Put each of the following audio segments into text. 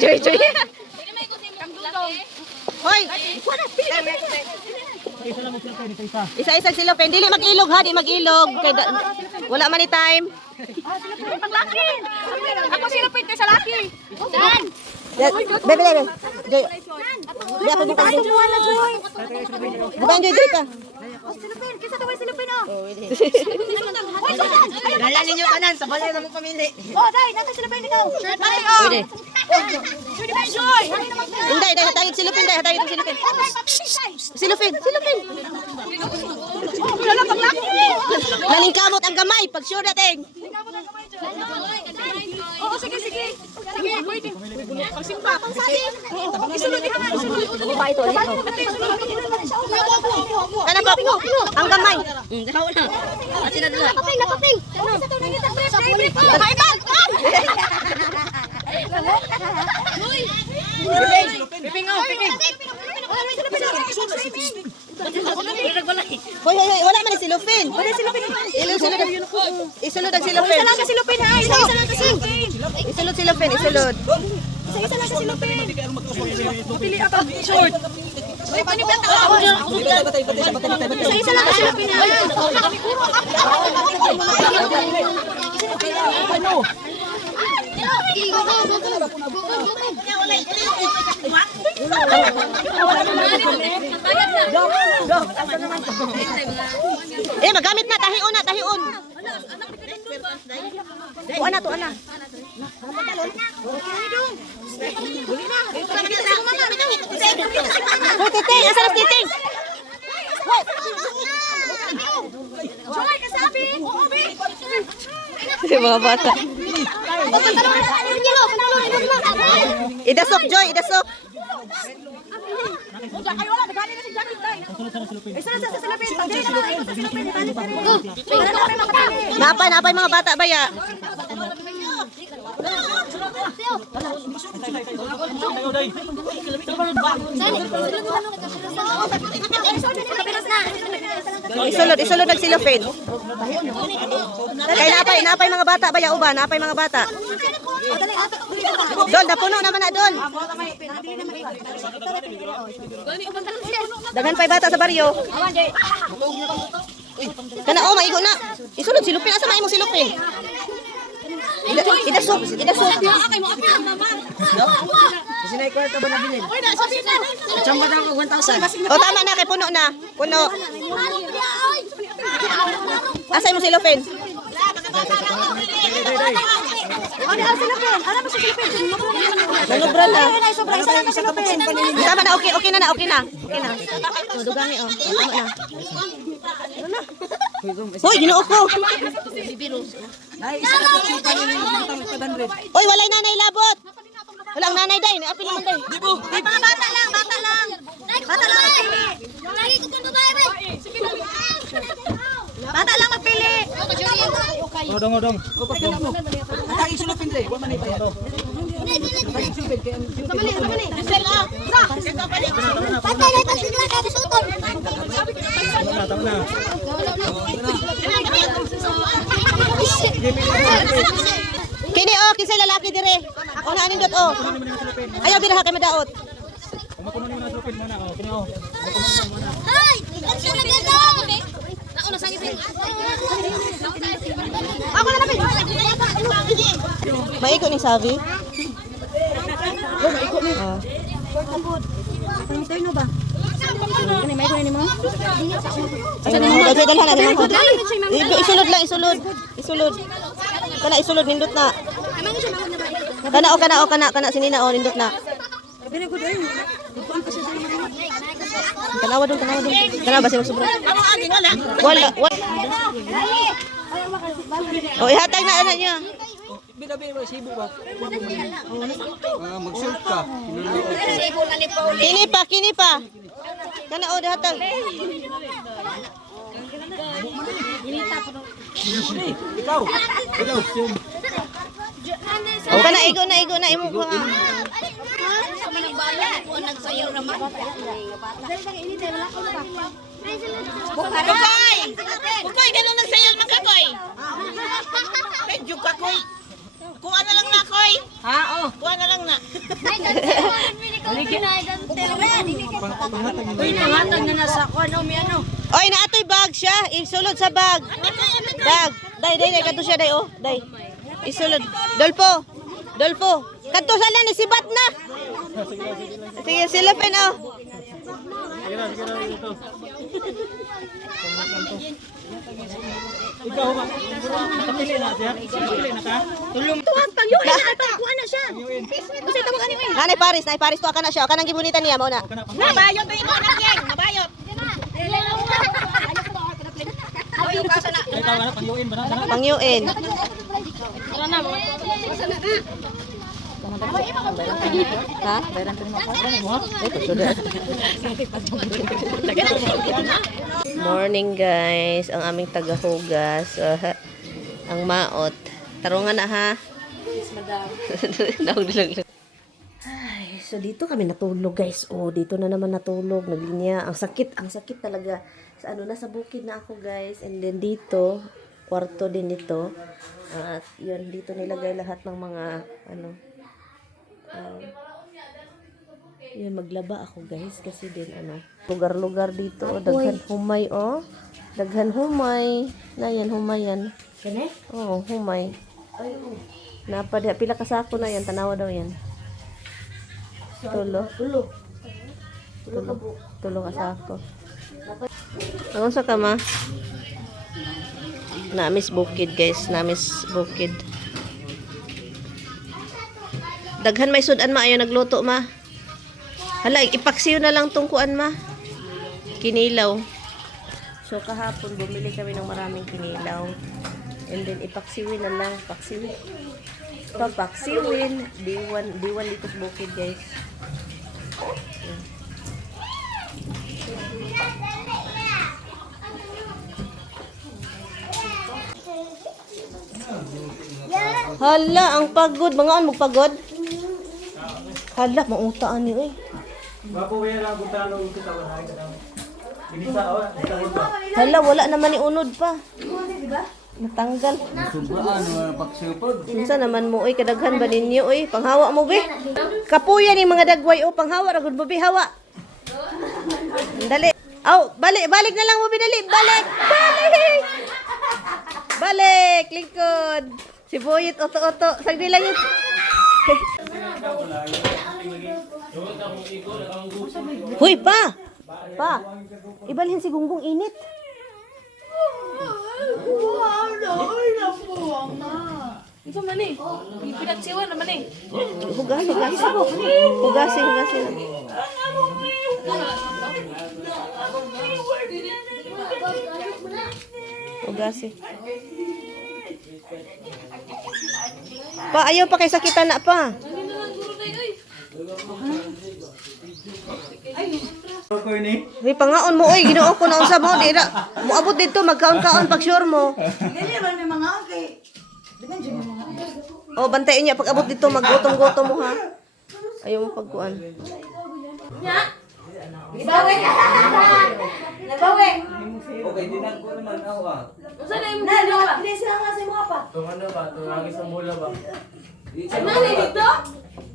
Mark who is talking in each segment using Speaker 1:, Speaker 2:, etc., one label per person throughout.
Speaker 1: Joy, Joy. Hoy! Isa-isa silupin. Dili mag-ilog ha, di mag-ilog. Kay da- wala man ni time.
Speaker 2: Laki! Ako silupin kay sa laki! Saan?
Speaker 1: Bebe, bebe, bebe. Joy. Di ako dito.
Speaker 2: Na, Joy!
Speaker 1: Ba, Joy, Joy ka?
Speaker 2: Silupin! Kisa to silupin, oh!
Speaker 1: Dala ninyo kanan, sa balay na mo pamili.
Speaker 2: Oh, dai, nasa silupin ikaw! Shirt na oh!
Speaker 1: Pwede.
Speaker 2: Ba?
Speaker 1: Hindi, hindi, hatagin silupin, hindi, hatagin silupin. Silupin, silupin.
Speaker 2: Wala na pag laki!
Speaker 1: Naningkamot ang gamay, pag sure natin.
Speaker 2: Oo, sige, sige! Sige, pwede! Pagsimpa! Isulod niya!
Speaker 1: Pa ito. Ano po? Ang gamay. Daw na. At sinadala.
Speaker 2: Napaping! Napaping! Sa! Trip! Ay, bag! Uy!
Speaker 1: Piping, oh, piping.
Speaker 2: Silupin!
Speaker 1: Hoy, hoy, hoy, wala man yung silupin. Wala silupin. Isulod, isulod ang silupin.
Speaker 2: Isa lang sa silupin, ha? Isa-isa lang kasi!
Speaker 1: Isulod silupin, isulod.
Speaker 2: Isa-isa lang sa silupin! Mapili ako! Short! Uy, paniblat ako! Isa-isa lang sa silupin, ha?
Speaker 1: Eh, magamit na, tahion na, tahion. Tuan na, tuan na. Hoy, titing, asa na titing?
Speaker 2: Joy, kasabi! Oo, Bi!
Speaker 1: Si mga bata. Idasok, Joy, idasok.
Speaker 2: Diyan
Speaker 1: Napay, napay mga bata ba ya? Isulod, isulod ang silupin. Kay napay, napay mga bata ba ya uba? Napay mga bata. Dol, napuno naman na dol. Daghan pa'y bata sa baryo. Kana oh, maigo na. Isulod silupin asa may mo silupin. Ida, idasok, idasok. O tama na kay puno na. Puno. Asa mo silupin?
Speaker 2: Ano ang silupin? Ano ba sa silupin?
Speaker 1: Nanubra na.
Speaker 2: Ay, sobra. Isa lang sa silupin.
Speaker 1: Tama na, okay, okay na na, okay na. Okay na. O, dugangi, o. Tama na. Ano na? Hoy, ginuo ko. Oy, walay nanay labot. Walang nanay day, apil naman day.
Speaker 2: Ay, mga bata lang, bata lang. Bata lang magpili. Lagi ko kung babae, bay. Bata lang magpili.
Speaker 3: Odong, odong.
Speaker 2: Samali, samali. Bata lang ito sila kada suton.
Speaker 3: Tama na, tama na.
Speaker 1: Kini o, kisay lalaki dire. Ako na anindot o. Ayaw biraha kay madaot.
Speaker 3: Kumakuno niyo na slupin muna. Oh, kini oh.
Speaker 2: Ay! Ang sila dito! Nauna sa ngipin. Ako na namin.
Speaker 1: Maiko ni Savi. Asa ni mo? Dali dalhan na mo. Isulod lang, isulod. Isulod. Kana isulod nindot na. Kana o kana o kana kana sinina o nindot na. Tanawa dong, tanawa dong. Tanawa ba siya sobra? Wala, wala. O ihatag na ana niya. Kini pa, kini pa. Kana o datang.
Speaker 3: Ikaw. Ikaw.
Speaker 1: O kana igo na igo na imo ko. ah.
Speaker 2: Kukoy! Kukoy, ganun nagsayal man kakoy. Medyo kakoy. Kuha na lang na, koy.
Speaker 1: Ha, oh.
Speaker 2: Kuha na lang na. Uy, pangatag na nasa ko, ano, may ano.
Speaker 1: Oy, naatoy bag siya. Isulod sa bag. Bag. Day, day, day. Kadto siya, day. Oh, day. Isulod. Dolpo. Dolpo. Kadto sa lang, isibat na. Sige, sila pen, oh.
Speaker 3: Sige na, sige na ito. Ikaw ba? Napili na siya? Napili na ka?
Speaker 2: Tuwag, pag yun, ay pagkuhan na siya. Kasi tawag ano yun.
Speaker 1: Nanay Paris, nay Paris to ka na siya. Kanang gibunitan niya mo na.
Speaker 2: Nabayot ba ikaw na yan? Nabayot. Ay, yung kasa na.
Speaker 3: Ay, tawa na, pangyuin ba na? Sana?
Speaker 1: Pangyuin.
Speaker 2: Tara na, mga.
Speaker 1: Ha? Morning guys, ang aming tagahugas, uh, ang maot. Tarungan na ha. Nahulog lang. Ay, so dito kami natulog guys. Oh, dito na naman natulog, naglinya. Ang sakit, ang sakit talaga. Sa ano, nasa bukid na ako guys. And then dito, kwarto din dito. At yun, dito nilagay lahat ng mga, ano, um, yun, maglaba ako guys kasi din ano, lugar-lugar dito, oh, daghan humay oh. Daghan humay. Na yan, humay yan.
Speaker 2: Kani?
Speaker 1: Oo, humay. Napad pila ka sako na yan, tanawa daw yan. Tulo.
Speaker 2: Tulo.
Speaker 1: Tulo. Tulo ka sako. Ang sa kama? Namis bukid guys, namis bukid. Daghan may sudan ma ayo nagluto ma. Hala, ipaksiw na lang tong kuan ma. Kinilaw. So kahapon bumili kami ng maraming kinilaw. And then ipaksiwin na lang, paksiwin. Papaksiwin. Diwan, diwan dito sa bukid guys. Hala, ang pagod. Mga ano magpagod? Hala, mautaan niyo eh.
Speaker 3: Yan lang kung tanong kita ba na ito. Hindi sa awa, ito ba?
Speaker 1: Hala, wala naman ni unod pa. Natanggal.
Speaker 3: Subraan naman pagsipod.
Speaker 1: Unsa naman mo oy kadaghan ba ninyo oy? Panghawa mo be? Kapuya ni mga dagway o panghawa ra gud mo be hawa. Dali. Aw, balik, balik na lang mo binali. Balik. Balik. Balik, lingkod. Si Boyet oto-oto. Sagdi lang yun. Huy, pa! Pa! Ibalhin si Gunggong init.
Speaker 2: Ito man eh. Pinagsiwa naman eh.
Speaker 1: Hugasin, hugasin. Hugasin, hugasin. Hugasin. Pa, ayaw pa kay sakitan na pa.
Speaker 3: Ako
Speaker 1: Uy, pangaon mo, uy, ginoo ko na unsa mo, di na, muabot dito, magkaon-kaon pag sure mo.
Speaker 2: Dili man may mga okay.
Speaker 1: O, bantayin niya, pag abot dito, maggutong-gutong mo, ha? Ayaw mo pagkuan.
Speaker 2: Ibawi ka. Nabawi.
Speaker 3: Okay, din ako naman ako ah.
Speaker 2: Usa na yung mga ba?
Speaker 4: Hindi sila nga sa mga pa.
Speaker 3: Tung ano ba? Tung lagi sa mula ba?
Speaker 2: Ano na dito?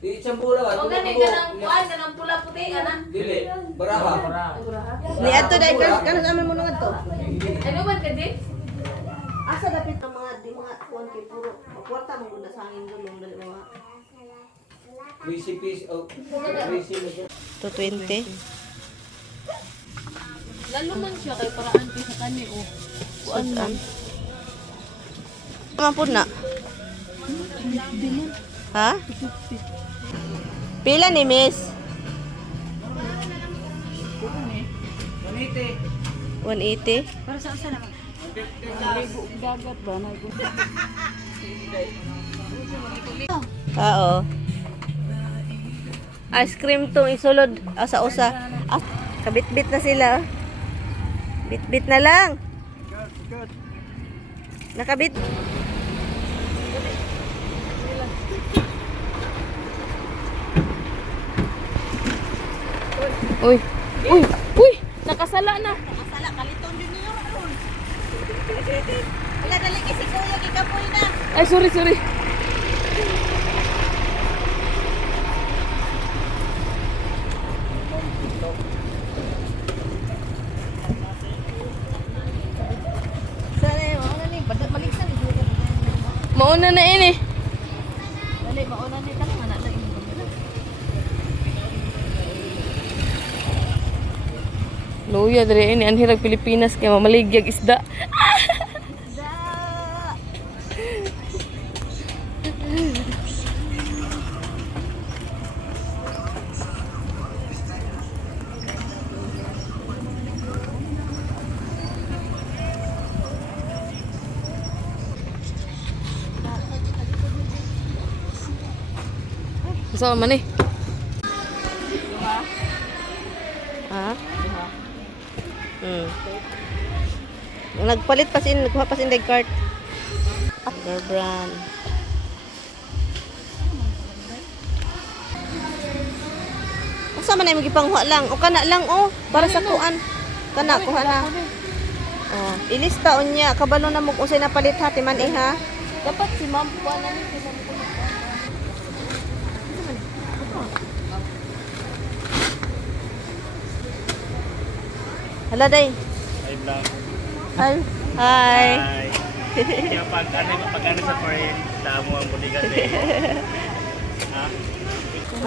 Speaker 3: Di mula ba?
Speaker 2: O gani ka ng kuan ka ng pula puti ana.
Speaker 3: Dili. Baraha.
Speaker 1: Ni ato dai kan kan sa amin mo nang ato.
Speaker 2: Ano man ka di?
Speaker 1: Asa dapit ang mga di mga kuan kay puro kwarta mo gud sa angin gulong dali mga
Speaker 3: Recipes of recipe.
Speaker 1: 220.
Speaker 2: Lalo man siya kay para anti sa kani o.
Speaker 1: Kuan man. Naman po na. Ha? Pila ni Miss? 180. 180?
Speaker 2: Para sa asa naman? Dagat ba
Speaker 1: Oo. Ice cream tong isulod ah, sa usa. Ah, kabit-bit na sila. Bit-bit na lang. Nakabit.
Speaker 2: Uy. Uy. Uy. Nakasala na.
Speaker 1: Nakasala. Kaliton yun niyo. Wala nalagi si Kuya. Kikapoy na.
Speaker 2: Ay, sorry, sorry.
Speaker 5: Mauna na ini.
Speaker 1: Eh.
Speaker 5: Luya diri ini ang hirag Pilipinas kay mamaligyag isda. Sa man eh.
Speaker 1: Nagpalit pa sin, nagkuha pa sin cart. Other brand. Asa man ay magipanghuha lang? O kana lang oh, para sa kuan. Kana kuha na. Oh, ilista unya kabalo na mo kung say napalit ha timan eh ha.
Speaker 5: Dapat si ma'am pa na ni si ma'am.
Speaker 1: Hala day.
Speaker 6: Ay, vlog.
Speaker 1: Hi. Hi.
Speaker 6: Ay. Kaya pag ano, pag ano sa foreign, damo ang buligan eh. Ha?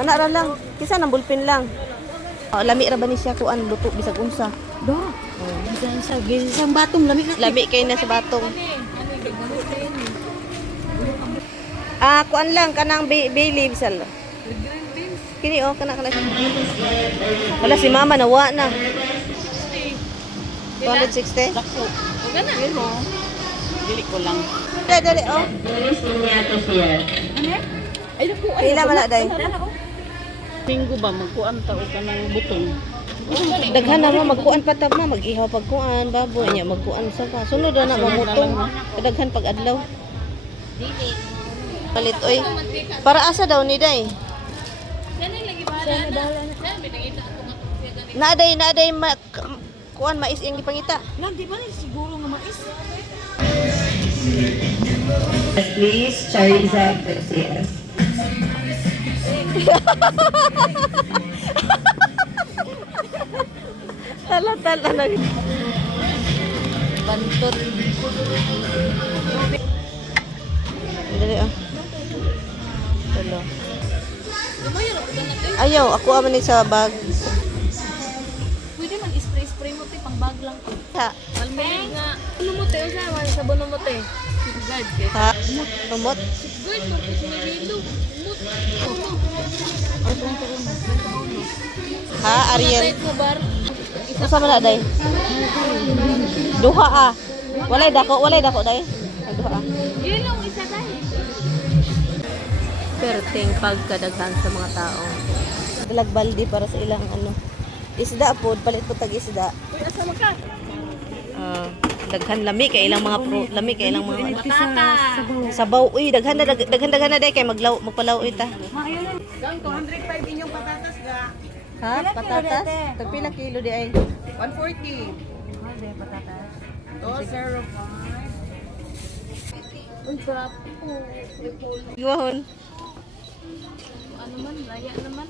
Speaker 1: Ana ra lang. Kisa nang bulpin lang. Oh, lami ra ba ni siya kuan luto bisag unsa?
Speaker 5: Do. Bisan sa gisang batong lamig na.
Speaker 1: Lami kay na sa batong. Ah, kuan lang kanang bay, bay leaves al. Kini oh kana kana. Wala si mama nawa na. 260?
Speaker 5: Dako. Gana. Pero dili ko lang.
Speaker 1: Dali dali oh.
Speaker 5: Ay naku, ay.
Speaker 1: Pila na day.
Speaker 5: Minggo ba magkuan ta o kanang butong.
Speaker 1: Daghan na mo magkuan pa tab na mag-ihaw pag kuan baboy nya magkuan sa pa. Sunod na mamutong. Kadaghan pag adlaw. Palit oy. Para asa daw ni day? Na day na day ma kuan mais ing gipangita.
Speaker 5: Lang di ba ni siguro nga mais?
Speaker 2: Please, Chariza Garcia.
Speaker 1: Tala tala na. Bantot. Dali ah. Talo. Ayaw, ako aman sa bag.
Speaker 5: Bag lang ko.
Speaker 1: Ha?
Speaker 5: Almig nga. Ano mo te usa man sa bono mo te. Sigad kay.
Speaker 1: Ha? Tumot?
Speaker 5: Good mo ko sinililo. Mut.
Speaker 1: Ha, Ariel? Usa man day? Duha ah. Walay dako, walay dako day. Ay, Duha ah.
Speaker 5: Yun lang isa dahil.
Speaker 1: Perting pagkadaghan sa mga tao. Dalag baldi para sa ilang ano. Isda po, palit po tag isda.
Speaker 5: Uy, asa ka?
Speaker 1: Ah, daghan lami kay ilang mga pro, lami kay ilang mga ano.
Speaker 5: Tata.
Speaker 1: Sabaw uy, daghan na dag- daghan daghan na day kay maglaw magpalaw ta.
Speaker 5: Gang 205 inyong patatas ga.
Speaker 1: Ha? Patatas? Tag pila kilo di ay?
Speaker 5: 140. patatas. 205. Ang sarap po.
Speaker 1: Giwahon.
Speaker 5: Ano man, laya naman.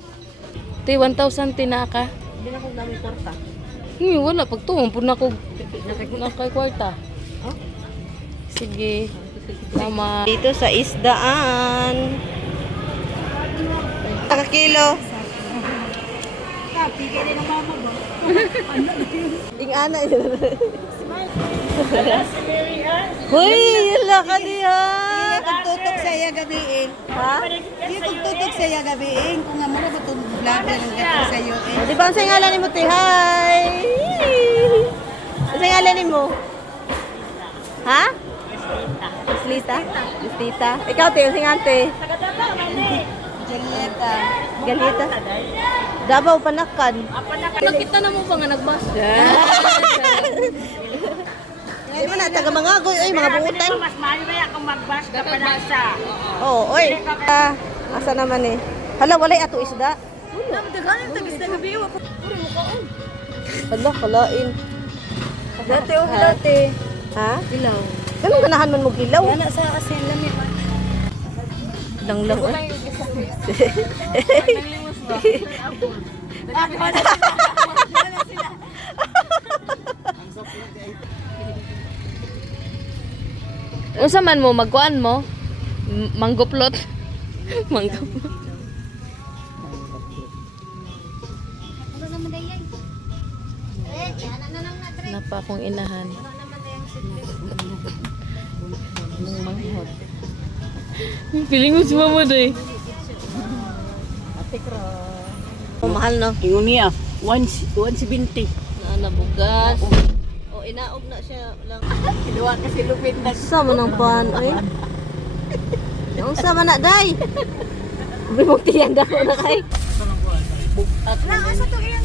Speaker 5: Te, 1,000 tinaka.
Speaker 1: Hindi na kong dami kwarta.
Speaker 5: Hmm, wala. Pagtuon po na ko nakay kwarta. Sige. Tama.
Speaker 1: Dito sa isdaan. Taka kilo. Ing ana. Hoy, yala ka diha.
Speaker 2: Pagtutok sa iya gabiin.
Speaker 1: Ha?
Speaker 2: Di pagtutok sa iya gabiin. Kung nga ba itong vlogger ang gato sa iyo eh.
Speaker 1: Di ba ang ngalan ni mo, te? Hi! Ang ngalan ni mo? Ha? Mislita? Mislita? Ikaw, te, ang singante.
Speaker 2: Julieta.
Speaker 1: Galita? Dabaw panakan.
Speaker 5: Nakita na mo ba nga nagbas?
Speaker 1: Di ba na, taga mga goy, oy, mga bungutan.
Speaker 2: Mas mahal ba kung magbas ka pa lang sa...
Speaker 1: Oo, oy. Ah, asa naman eh. Hala, walay ato isda. Hala, kalain.
Speaker 5: Dati o dati.
Speaker 1: Ha?
Speaker 5: Ilaw.
Speaker 1: Ganun ganahan man mo gilaw.
Speaker 2: Wala sa asin lami.
Speaker 1: Lang lang, oy.
Speaker 5: Unsa man mo magkuan mo? Manggoplot. Manggoplot. Napa akong inahan. Piling mo si mama day.
Speaker 1: Oh, mahal no.
Speaker 4: Ingon niya, 170.
Speaker 1: Na nabugas. O inaog na siya lang.
Speaker 4: Kinuha kasi lupit na.
Speaker 1: Sa man ang pan ay. Ang sama na day. Bimong tiyan daw na kay.
Speaker 4: At na, asa to iyang